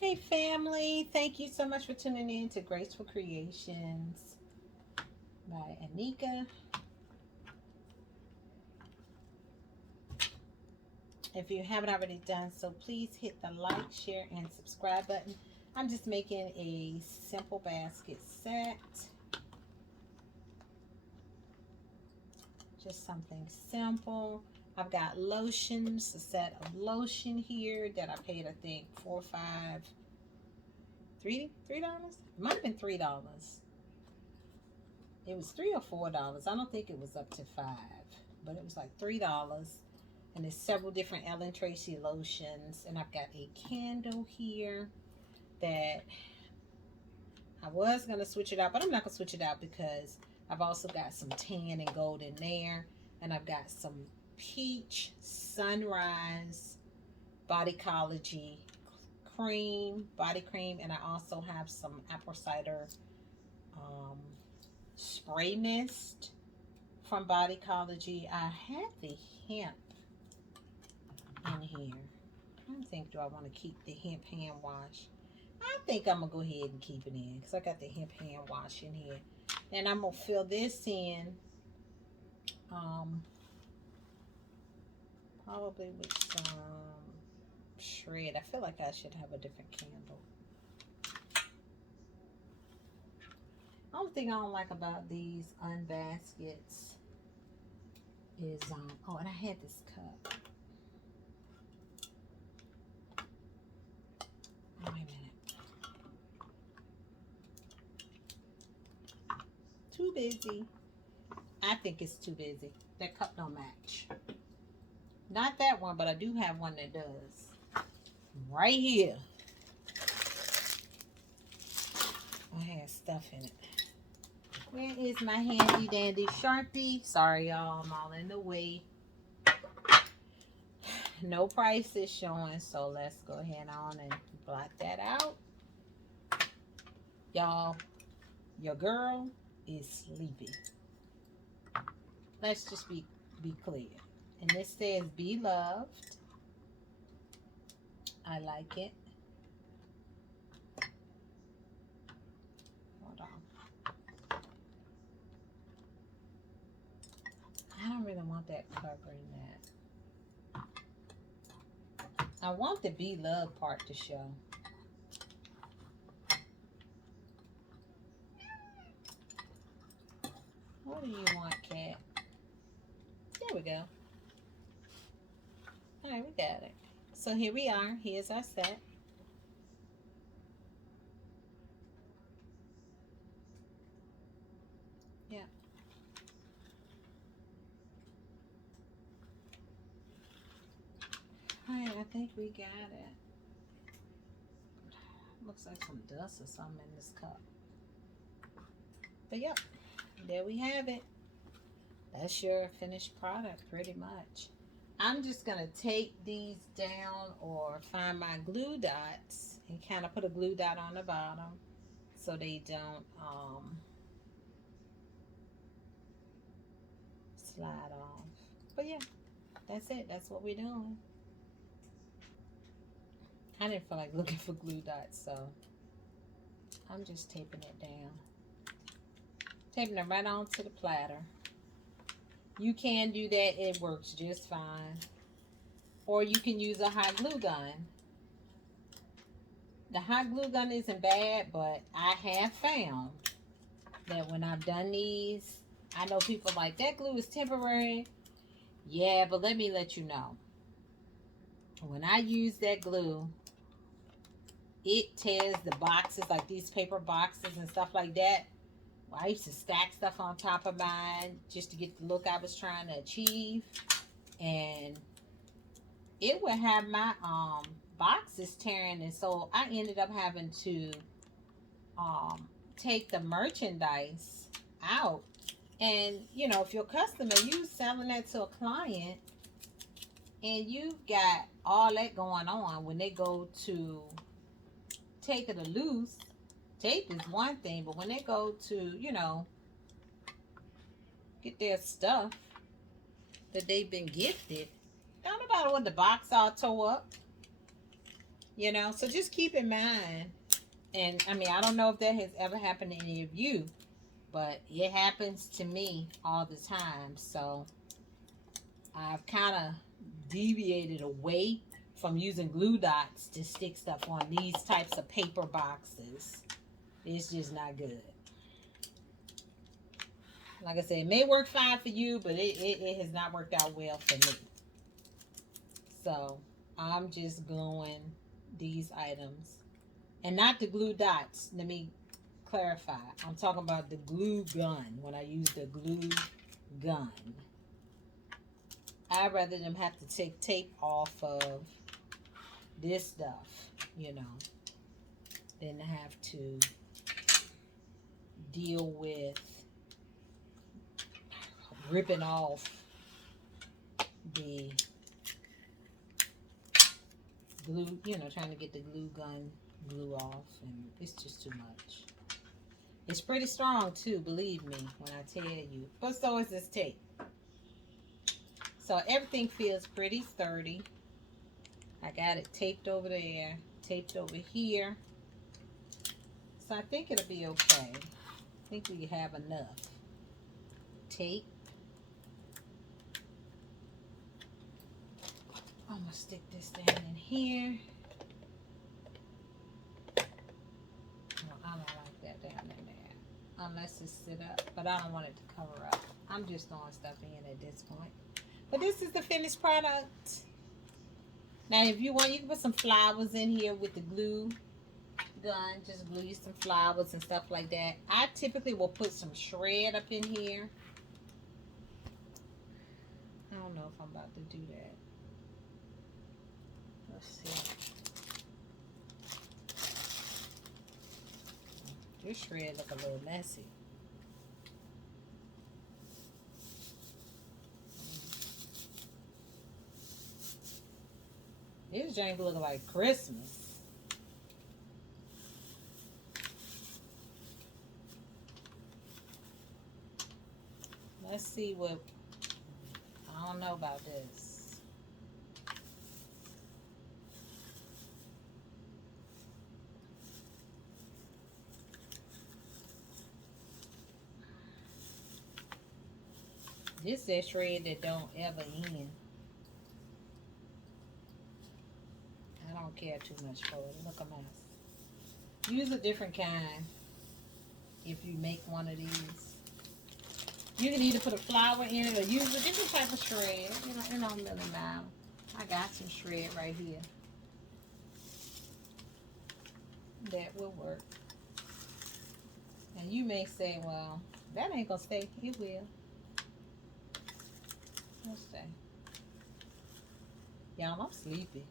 Hey family, thank you so much for tuning in to Graceful Creations by Anika. If you haven't already done so, please hit the like, share, and subscribe button. I'm just making a simple basket set. Just something simple. I've got lotions, a set of lotion here that I paid, I think, $3. It might have been $3. It was $3 or $4. I don't think it was up to 5, but it was like $3. And there's several different Ellen Tracy lotions. And I've got a candle here that I was gonna switch it out, but I'm not gonna switch it out because I've also got some tan and gold in there, and I've got some peach sunrise bodycology body cream, and I also have some apple cider um, spray mist from Bodycology. I have the hemp in here. I think, do I want to keep the hemp hand wash? I think I'm going to go ahead and keep it in because I got the hemp hand wash in here. And I'm going to fill this in um, probably with some shred. I feel like I should have a different candle. Only thing I don't like about these unbaskets is, oh, and I had this cup. Wait a minute. Too busy. I think it's too busy. That cup don't match. Not that one, but I do have one that does. Right here. I have stuff in it. Where is my handy dandy Sharpie? Sorry, y'all. I'm all in the way. No price is showing, so let's go ahead on and block that out. Y'all, your girl is sleepy. Let's just be clear. And this says be loved. I like it. Hold on. I don't really want that covering that. I want the be loved part to show. What do you want, cat? There we go. All right, we got it. So here we are. Here's our set. Yeah. All right, I think we got it. Looks like some dust or something in this cup. But yep, there we have it. That's your finished product pretty much. I'm just going to take these down or find my glue dots and kind of put a glue dot on the bottom so they don't slide off. But yeah, that's it. That's what we're doing. I didn't feel like looking for glue dots, so I'm just taping it down. Taping it right onto the platter. You can do that. It works just fine. Or you can use a hot glue gun. The hot glue gun isn't bad, but I have found that when I've done these, I know people like, that glue is temporary. Yeah, but let me let you know. When I use that glue, it tears the boxes, like these paper boxes and stuff like that. Well, I used to stack stuff on top of mine just to get the look I was trying to achieve. And it would have my boxes tearing, and so I ended up having to take the merchandise out. And you know, if you're a customer, you selling that to a client, and you got all that going on when they go to take it loose. Tape is one thing, but when they go to, you know, get their stuff that they've been gifted, don't nobody want the box all tore up. you know. So just keep in mind. And I mean, I don't know if that has ever happened to any of you, but it happens to me all the time. So I've kind of deviated away from using glue dots to stick stuff on these types of paper boxes. It's just not good. Like I said, it may work fine for you, but it has not worked out well for me. So I'm just gluing these items. And not the glue dots. Let me clarify. I'm talking about the glue gun. When I use the glue gun, I'd rather them have to take tape off of this stuff, you know, than to have to deal with ripping off the glue, you know, trying to get the glue gun glue off, and it's just too much. It's pretty strong too, believe me when I tell you, but so is this tape. So everything feels pretty sturdy. I got it taped over there, taped over here, so I think it'll be okay. I think we have enough tape. I'm gonna stick this down in here. I don't like that down in there, unless it's sit up, but I don't want it to cover up. I'm just throwing stuff in at this point. But this is the finished product. Now, if you want, you can put some flowers in here with the glue gun. Just glue you some flowers and stuff like that. I typically will put some shred up in here. I don't know if I'm about to do that. Let's see. This shred look a little messy. This drink look like Christmas. Let's see what, I don't know about this. This is that shred that don't ever end. I don't care too much for it. Look a mess. Use a different kind if you make one of these. You can either put a flower in it or use a different type of shred. You know, it don't really matter. I got some shred right here. That will work. And you may say, well, that ain't gonna stay. It will. Let's see. Y'all, I'm sleepy.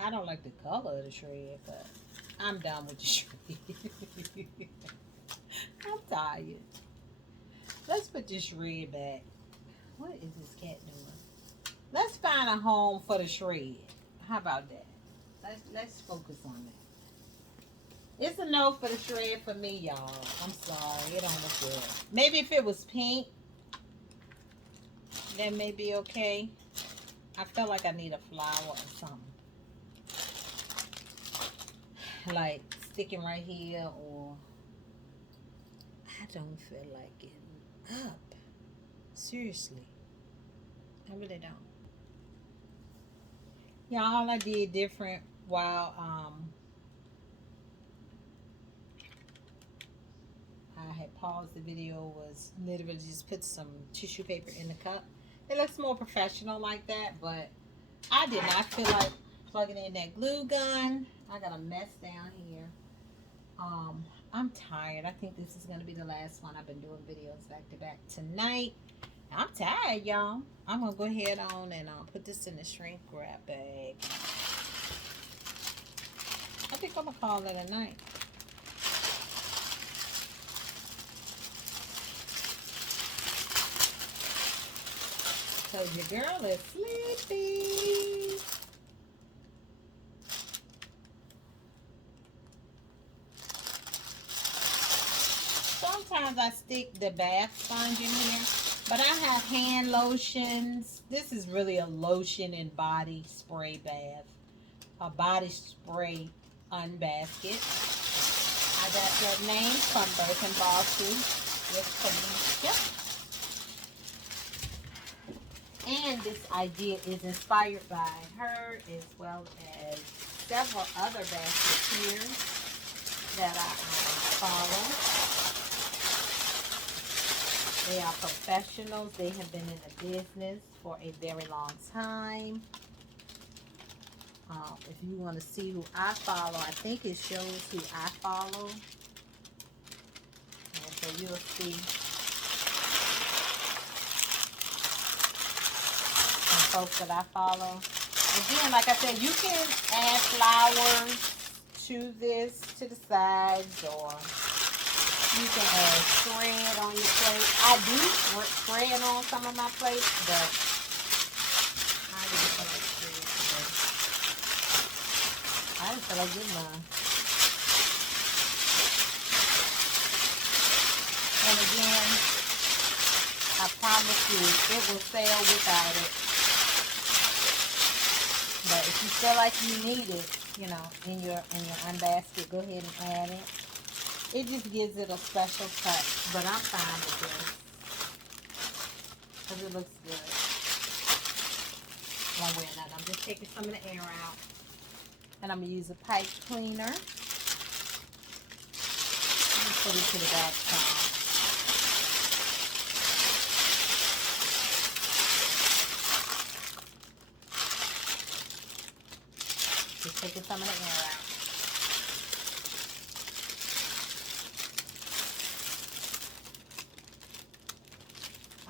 I don't like the color of the shred, but I'm done with the shred. I'm tired. Let's put this shred back. What is this cat doing? Let's find a home for the shred. How about that? Let's focus on that. It's a no for the shred for me, y'all. I'm sorry. It don't look good. Maybe if it was pink, that may be okay. I feel like I need a flower or something. Like sticking right here, or I don't feel like getting up. Seriously. I really don't. Yeah, all I did different while I had paused the video was literally just put some tissue paper in the cup. It looks more professional like that, but I did not feel like plugging in that glue gun. I got a mess down here. I'm tired. I think this is going to be the last one. I've been doing videos back to back tonight. I'm tired, y'all. I'm going to go ahead on and put this in the shrink wrap bag. I think I'm going to call it a night. Because your girl is sleepy. Sometimes I stick the bath sponge in here, but I have hand lotions. This is really a lotion and body spray bath. a body spray unbasket. I got that name from Birkin Bossy with Felicia. And this idea is inspired by her as well as several other basketeers that I follow. They are professionals. They have been in the business for a very long time. If you want to see who I follow, I think it shows who I follow. And so you'll see some folks that I follow. Again, like I said, you can add flowers to this, to the sides, or you can add spread on your plate. I do spread on some of my plates, but I didn't feel like spread today. I didn't feel like getting mine. And again, I promise you, it will sell without it. But if you feel like you need it, you know, in your unbasket, go ahead and add it. It just gives it a special touch, but I'm fine with this because it looks good. One way or another. I'm just taking some of the air out, and I'm gonna use a pipe cleaner. Let me put it to the back side. Just taking some of the air out.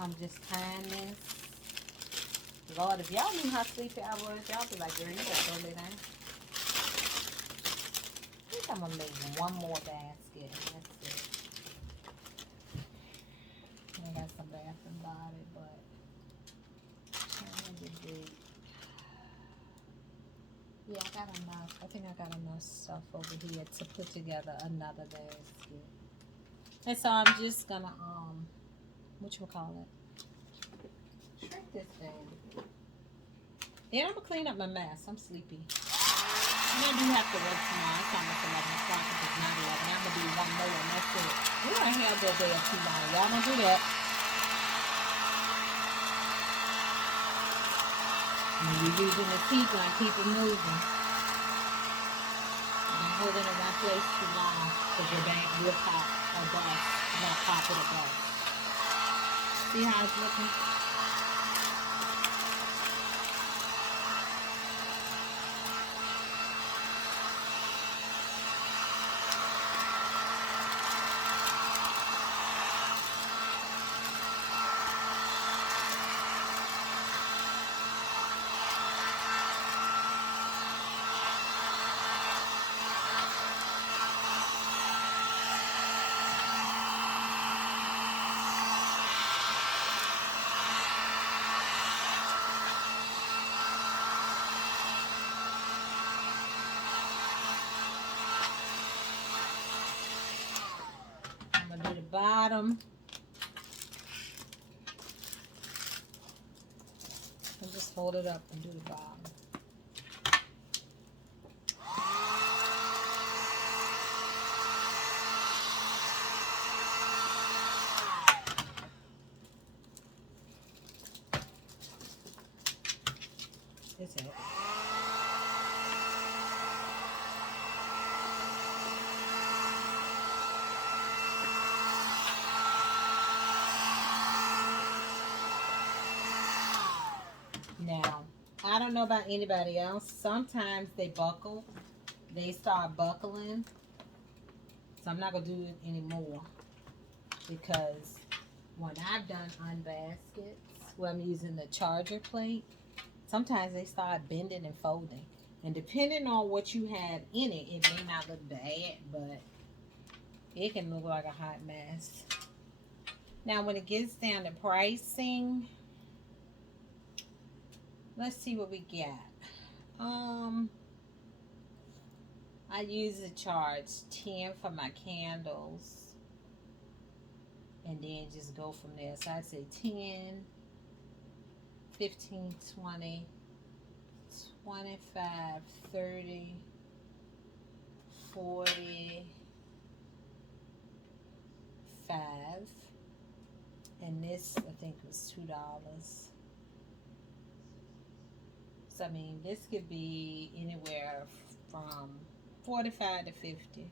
I'm just tying this. Lord, if y'all knew how sleepy I was, y'all be like, girl, you gotta go lay down. I think I'm gonna make one more basket, and that's it. I got some Bath and Body, but yeah, I got enough. I think I got enough stuff over here to put together another basket. And so I'm just gonna shrink this thing. Then I'm gonna clean up my mess. I'm sleepy. And I do have to work tomorrow. It's almost 11 o'clock. It's not 11. I'm gonna do one more and that's it. We don't have that day too long. Y'all don't do that. When you're using the tea gun, keep it moving. Don't hold it in one place too long because your bank will pop or bust. Not pop it or bust. See how it's looking? Do the bottom. And just hold it up and do the bottom. It's it. Now, I don't know about anybody else. Sometimes they buckle. They start buckling. So I'm not going to do it anymore. Because when I've done unbaskets, where I'm using the charger plate, sometimes they start bending and folding. And depending on what you have in it, it may not look bad, but it can look like a hot mess. Now, when it gets down to pricing, let's see what we got. I usually charge 10 for my candles, and then just go from there. So I'd say 10, 15, 20, 25, 30, 40, 5. And this, I think, was $2. So, I mean, this could be anywhere from 45 to 50,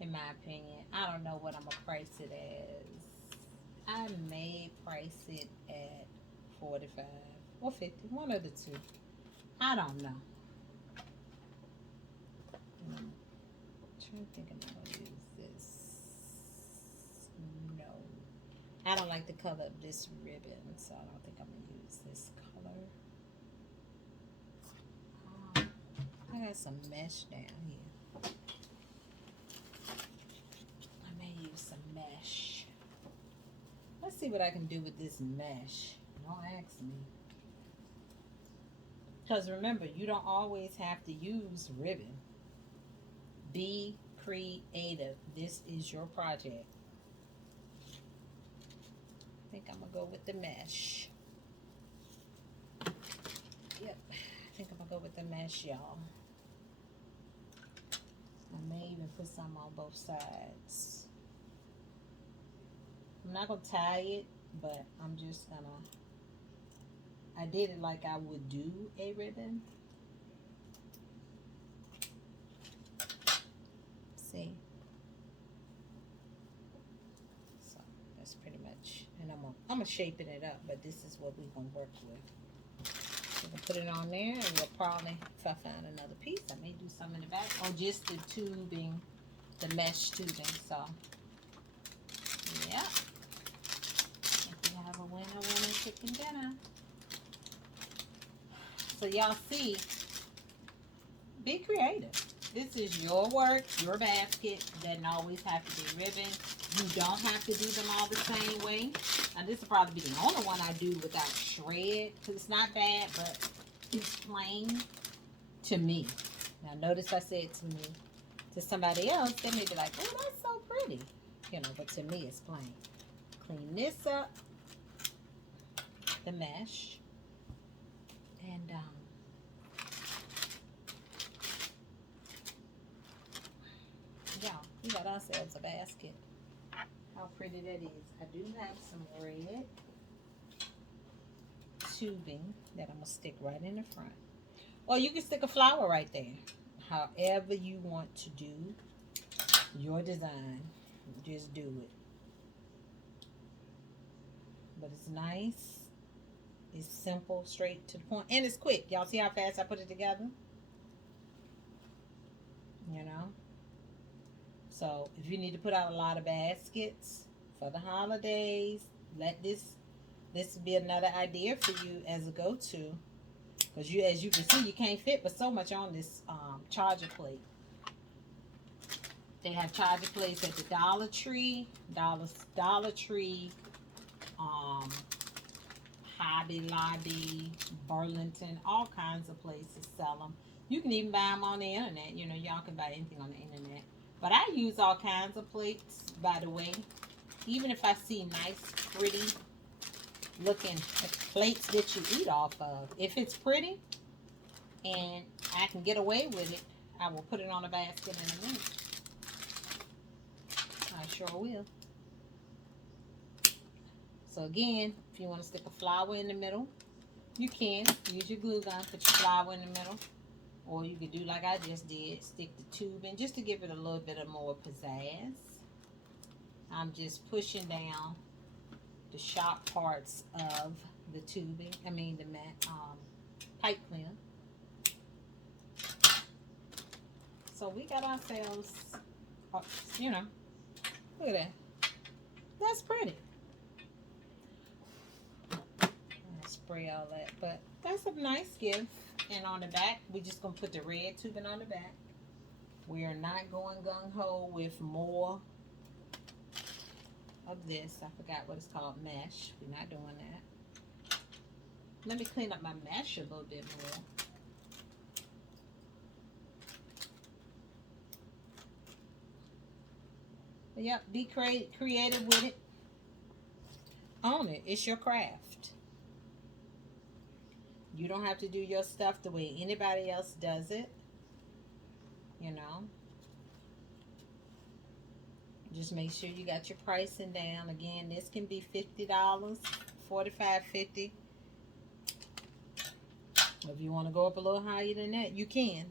in my opinion. I don't know what I'm going to price it as. I may price it at 45 or 50, one of the two. I don't know. I'm trying to think if I'm going to use this. No. I don't like the color of this ribbon, so I don't think I'm going to use this color. I got some mesh down here. I may use some mesh. Let's see what I can do with this mesh. Don't ask me. Because remember, you don't always have to use ribbon. Be creative. This is your project. I think I'm going to go with the mesh. Yep. I think I'm going to go with the mesh, y'all. I may even put some on both sides. I'm not going to tie it, but I'm just going to... I did it like I would do a ribbon. See? So, that's pretty much... And I'm gonna shaping it up, but this is what we're going to work with. So we'll put it on there, and we'll probably, if I find another piece, I may do some in the back. Or just the tubing, the mesh tubing. So, yeah. If you have a winner chicken dinner. So y'all see, be creative. This is your work, your basket. Doesn't always have to be ribbon. You don't have to do them all the same way. Now this will probably be the only one I do without shred, because it's not bad, but it's plain to me. Now notice I said to me. To somebody else, they may be like, oh, that's so pretty. You know, but to me it's plain. Clean this up, the mesh. And yeah, we got ourselves a basket. How pretty that is. I do have some red tubing that I'm gonna stick right in the front. Or you can stick a flower right there. However you want to do your design, just do it. But it's nice. It's simple, straight to the point, and it's quick. Y'all see how fast I put it together? You know? So, if you need to put out a lot of baskets for the holidays, let this be another idea for you as a go-to. Because as you can see, you can't fit but so much on this charger plate. They have charger plates at the Dollar Tree, Dollar Tree, Hobby Lobby, Burlington, all kinds of places sell them. You can even buy them on the internet. You know, y'all can buy anything on the internet. But I use all kinds of plates, by the way. Even if I see nice, pretty looking plates that you eat off of. If it's pretty and I can get away with it, I will put it on a basket in a minute. I sure will. So again, if you want to stick a flower in the middle, you can. Use your glue gun, put your flower in the middle. Or you could do like I just did, stick the tube in just to give it a little bit of more pizzazz. I'm just pushing down the sharp parts of the tubing. I mean the pipe cleaner. So we got ourselves, you know, look at that. That's pretty. Spray all that, but that's a nice gift. And on the back, we're just gonna put the red tubing on the back. We are not going gung-ho with more of this. I forgot what it's called, mesh. We're not doing that. Let me clean up my mesh a little bit more. But yep, be creative with it. Own it. It's your craft. You don't have to do your stuff the way anybody else does it. You know, just make sure you got your pricing down. Again, this can be $50, $45, $50. If you want to go up a little higher than that, you can.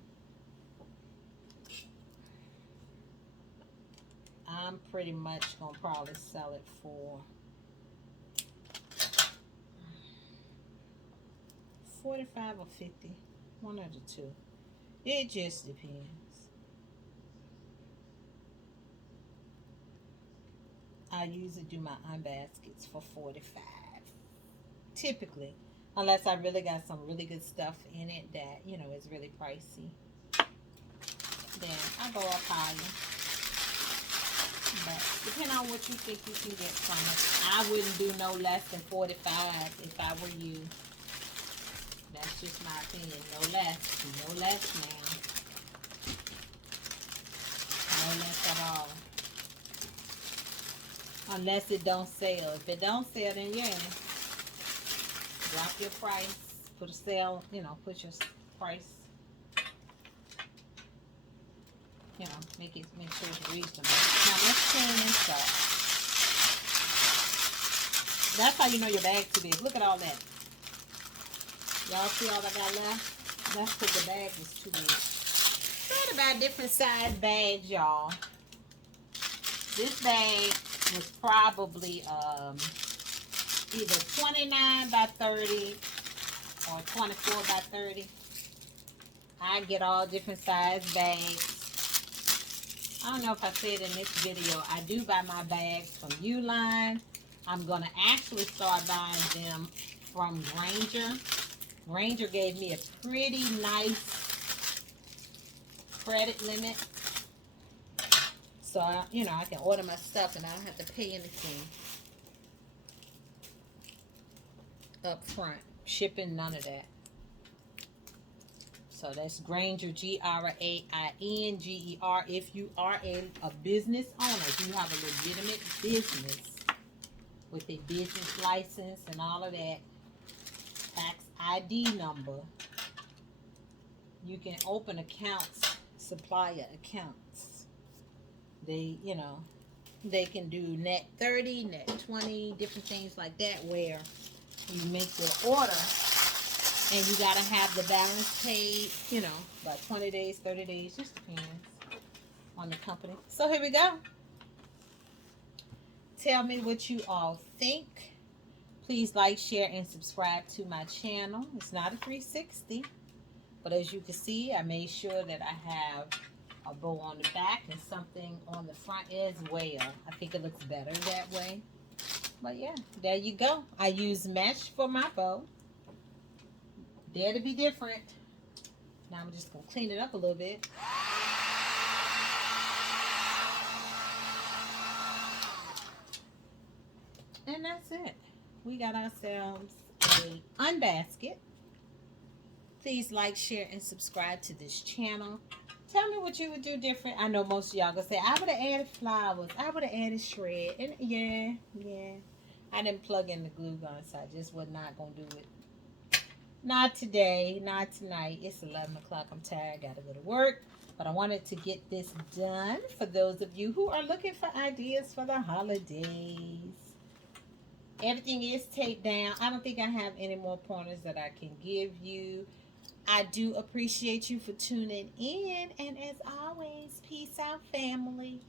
I'm pretty much going to probably sell it for $45 or $50. One of the two. It just depends. I usually do my unbaskets for $45. Typically. Unless I really got some really good stuff in it that, you know, is really pricey. Then I go up higher. But depending on what you think you can get from it, I wouldn't do no less than $45 if I were you. That's just my opinion. No less. No less now. No less at all. Unless it don't sell. If it don't sell, then yeah. Drop your price. Put a sale, you know, put your price. You know, make sure it's reasonable. Now let's clean this up. That's how you know your bag's too big. Look at all that. Y'all see all I got left? That's because the bag was too big. Thought about different size bags, y'all. This bag was probably either 29 by 30 or 24 by 30. I get all different size bags. I don't know if I said in this video, I do buy my bags from Uline. I'm going to actually start buying them from Grainger. Grainger gave me a pretty nice credit limit. So, you know, I can order my stuff and I don't have to pay anything up front. Shipping, none of that. So that's Grainger, Grainger. If you are a business owner, if you have a legitimate business with a business license and all of that, tax ID number, you can open accounts, supplier accounts. They, you know, they can do net 30, net 20, different things like that where you make your order and you got to have the balance paid, you know, by 20 days, 30 days, just depends on the company. So here we go. Tell me what you all think. Please like, share, and subscribe to my channel. It's not a 360, but as you can see, I made sure that I have a bow on the back and something on the front as well. I think it looks better that way. But yeah, there you go. I use mesh for my bow. Dare to be different. Now I'm just going to clean it up a little bit. And that's it. We got ourselves a unbasket. Please like, share, and subscribe to this channel. Tell me what you would do different. I know most of y'all gonna say, I would have added flowers. I would have added shred. And yeah. I didn't plug in the glue gun, so I just was not gonna do it. Not today, not tonight. It's 11 o'clock. I'm tired. Got to go to work. But I wanted to get this done for those of you who are looking for ideas for the holidays. Everything is taped down. I don't think I have any more pointers that I can give you. I do appreciate you for tuning in. And as always, peace out, family.